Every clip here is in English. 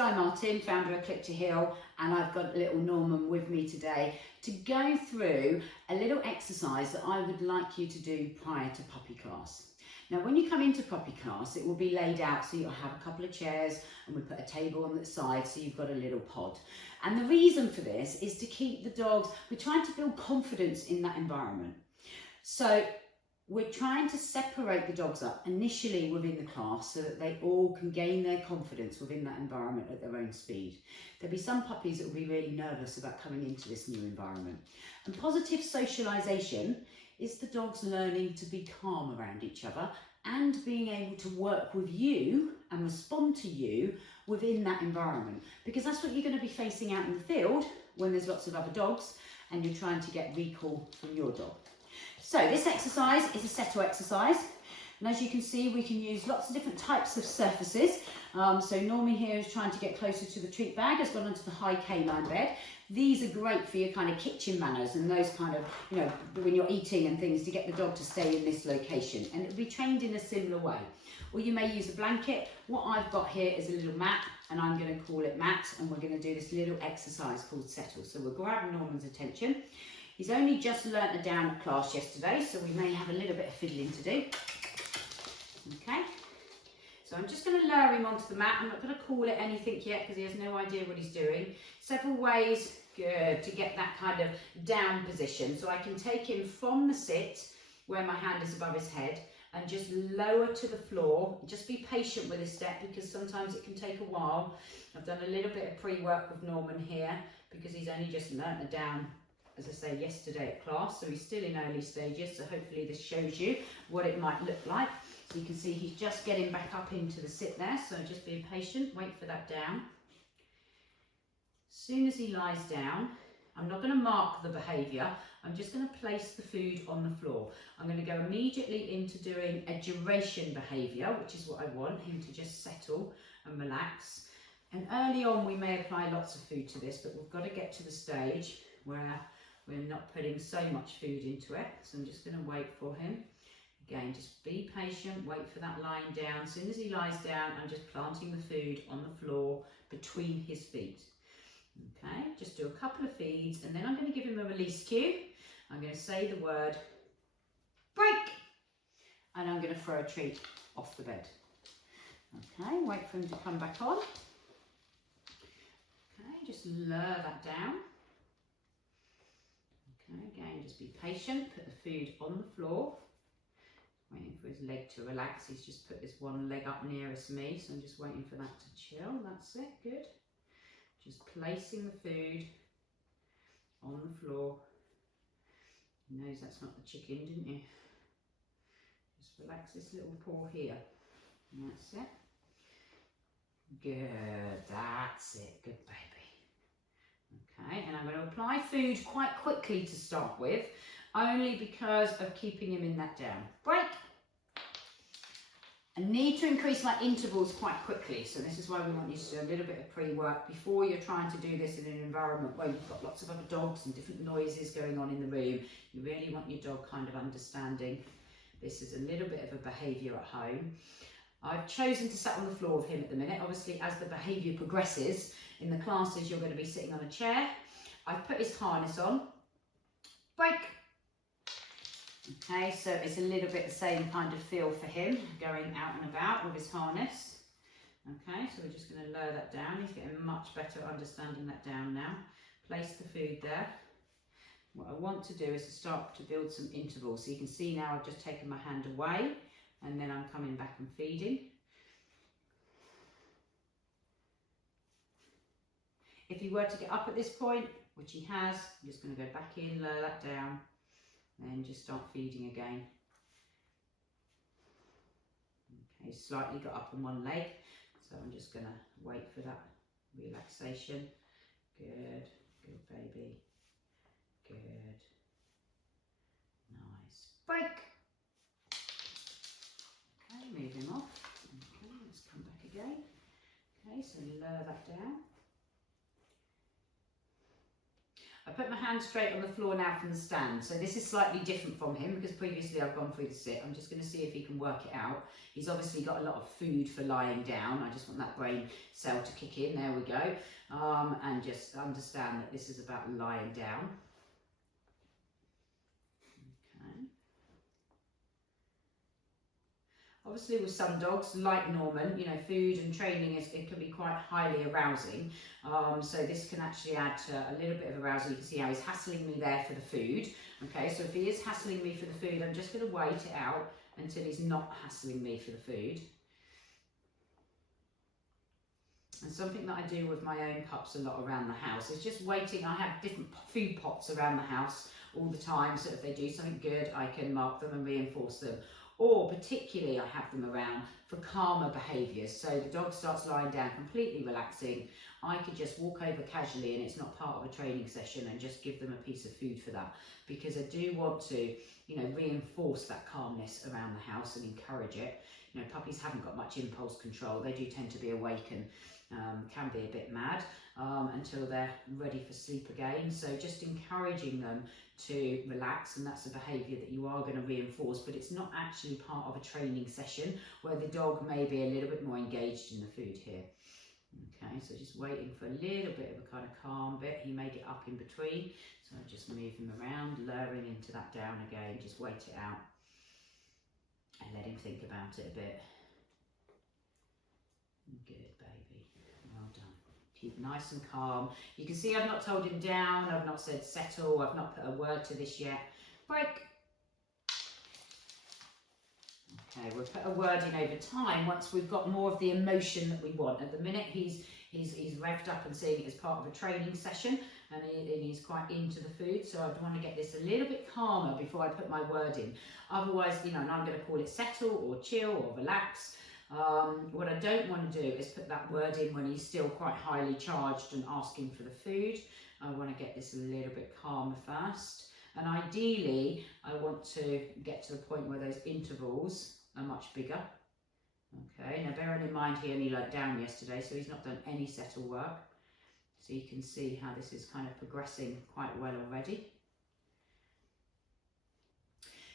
Di Martin, founder of Click to Heal, and I've got little Norman with me today to go through a little exercise that I would like you to do prior to puppy class. Now, when you come into puppy class, it will be laid out, so you'll have a couple of chairs and we put a table on the side so you've got a little pod. And the reason for this is to keep the dogs, we're trying to build confidence in that environment. So we're trying to separate the dogs up initially within the class so that they all can gain their confidence within that environment at their own speed. There'll be some puppies that will be really nervous about coming into this new environment. And positive socialisation is the dogs learning to be calm around each other and being able to work with you and respond to you within that environment. Because that's what you're going to be facing out in the field when there's lots of other dogs and you're trying to get recall from your dog. So this exercise is a settle exercise, and as you can see we can use lots of different types of surfaces. So Normie here is trying to get closer to the treat bag, has gone onto the high canine bed. These are great for your kind of kitchen manners and those kind of, you know, when you're eating and things, to get the dog to stay in this location, and it'll be trained in a similar way. Or you may use a blanket. What I've got here is a little mat, and I'm going to call it Matt, and we're going to do this little exercise called settle. So we'll grab Norman's attention. He's only just learnt the down at class yesterday, so we may have a little bit of fiddling to do. Okay, so I'm just going to lower him onto the mat. I'm not going to call it anything yet because he has no idea what he's doing. Several ways, good, to get that kind of down position. So I can take him from the sit, where my hand is above his head, and just lower to the floor. Just be patient with his step because sometimes it can take a while. I've done a little bit of pre-work with Norman here because he's only just learnt the down, as I say, yesterday at class, so he's still in early stages, so hopefully this shows you what it might look like. So you can see he's just getting back up into the sit there, so just be patient, wait for that down. As soon as he lies down, I'm not going to mark the behaviour, I'm just going to place the food on the floor. I'm going to go immediately into doing a duration behaviour, which is what I want him to just settle and relax. And early on we may apply lots of food to this, but we've got to get to the stage where we're not putting so much food into it. So I'm just going to wait for him. Again, just be patient, wait for that lying down. As soon as he lies down, I'm just planting the food on the floor between his feet. Okay, just do a couple of feeds and then I'm going to give him a release cue. I'm going to say the word break and I'm going to throw a treat off the bed. Okay, wait for him to come back on. Okay, just lower that down. Okay, again, just be patient, put the food on the floor, waiting for his leg to relax. He's just put this one leg up nearest me, so I'm just waiting for that to chill. That's it, good. Just placing the food on the floor. He knows that's not the chicken, didn't you? Just relax this little paw here. And that's it. Good, that's it, good baby. Okay, and I'm going to apply food quite quickly to start with, only because of keeping him in that down. Break. I need to increase my intervals quite quickly, so this is why we want you to do a little bit of pre-work before you're trying to do this in an environment where you've got lots of other dogs and different noises going on in the room. You really want your dog kind of understanding this is a little bit of a behaviour at home. I've chosen to sit on the floor with him at the minute. Obviously, as the behaviour progresses in the classes, you're going to be sitting on a chair. I've put his harness on. Break. Okay, so it's a little bit the same kind of feel for him, going out and about with his harness. Okay, so we're just going to lower that down. He's getting much better at understanding that down now. Place the food there. What I want to do is to start to build some intervals. So you can see now I've just taken my hand away and then I'm coming back and feeding. If he were to get up at this point, which he has, I'm just going to go back in, lower that down, and just start feeding again. Okay, slightly got up on one leg, so I'm just going to wait for that relaxation. Good, good baby. Good. Nice. Break. Okay, move him off. Okay, let's come back again. Okay, so lower that down. I put my hand straight on the floor now from the stand. So this is slightly different from him because previously I've gone through the sit. I'm just going to see if he can work it out. He's obviously got a lot of food for lying down. I just want that brain cell to kick in. There we go. And just understand that this is about lying down. Okay. Obviously with some dogs, like Norman, you know, food and training, it can be quite highly arousing. So this can actually add to a little bit of arousal. You can see how he's hassling me there for the food. Okay, so if he is hassling me for the food, I'm just going to wait it out until he's not hassling me for the food. And something that I do with my own pups a lot around the house is just waiting. I have different food pots around the house all the time, so if they do something good, I can mark them and reinforce them. Or particularly I have them around for calmer behaviours. So the dog starts lying down completely relaxing. I could just walk over casually, and it's not part of a training session, and just give them a piece of food for that, because I do want to, you know, reinforce that calmness around the house and encourage it. You know, puppies haven't got much impulse control. They do tend to be awake and can be a bit mad until they're ready for sleep again. So just encouraging them to relax, and that's a behaviour that you are going to reinforce, but it's not actually part of a training session where the dog may be a little bit more engaged in the food here. Okay, so just waiting for a little bit of a kind of calm bit. He may get up in between, so I just move him around, lowering into that down again. Just wait it out and let him think about it a bit. Good, baby. Well done. Keep nice and calm. You can see I've not told him down, I've not said settle, I've not put a word to this yet. Break. Okay, we'll put a word in over time once we've got more of the emotion that we want. At the minute he's revved up and seeing it as part of a training session, and he's quite into the food, so I want to get this a little bit calmer before I put my word in. Otherwise, you know, and I'm going to call it settle or chill or relax. What I don't want to do is put that word in when he's still quite highly charged and asking for the food. I want to get this a little bit calmer first. And ideally, I want to get to the point where those intervals are much bigger. Okay, now bearing in mind he only let down yesterday, so he's not done any settle work. So you can see how this is kind of progressing quite well already.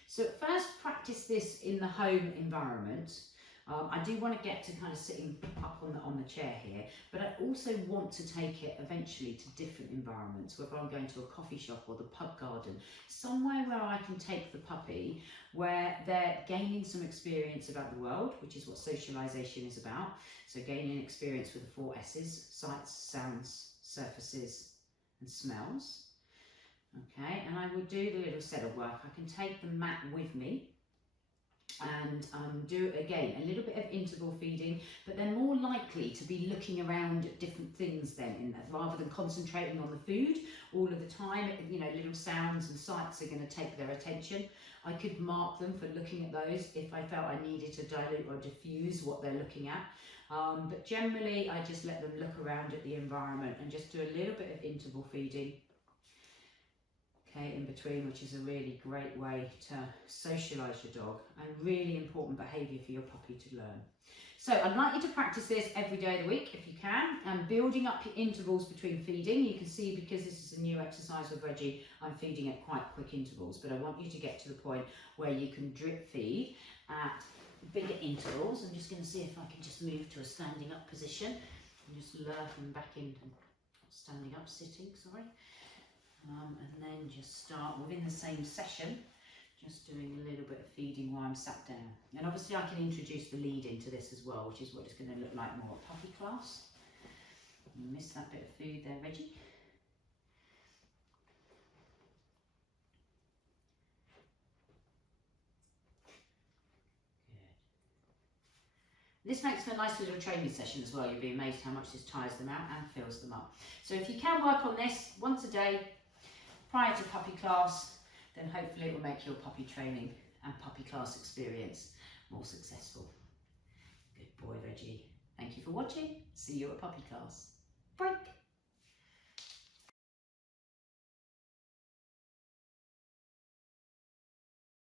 So first, practice this in the home environment. I do want to get to kind of sitting up on the chair here, but I also want to take it eventually to different environments, whether I'm going to a coffee shop or the pub garden, somewhere where I can take the puppy where they're gaining some experience about the world, which is what socialisation is about. So gaining experience with the 4 S's, sights, sounds, surfaces and smells. Okay, and I will do the little set of work. I can take the mat with me and do again a little bit of interval feeding, but they're more likely to be looking around at different things then in that, rather than concentrating on the food all of the time. You know, little sounds and sights are going to take their attention. I could mark them for looking at those if I felt I needed to dilute or diffuse what they're looking at, but generally I just let them look around at the environment and just do a little bit of interval feeding. Okay, in between, which is a really great way to socialise your dog and really important behaviour for your puppy to learn. So I'd like you to practice this every day of the week if you can, and building up your intervals between feeding. You can see, because this is a new exercise with Reggie, I'm feeding at quite quick intervals, but I want you to get to the point where you can drip feed at bigger intervals. I'm just going to see if I can just move to a standing up position and just lure him back into standing up, sitting, sorry. And then just start within the same session, just doing a little bit of feeding while I'm sat down. And obviously I can introduce the lead into this as well, which is what it's going to look like more at puppy class. You missed that bit of food there, Reggie. Good. This makes for a nice little training session as well. You'll be amazed how much this tires them out and fills them up. So if you can work on this once a day, prior to puppy class, then hopefully it will make your puppy training and puppy class experience more successful. Good boy, Reggie. Thank you for watching. See you at puppy class. Break.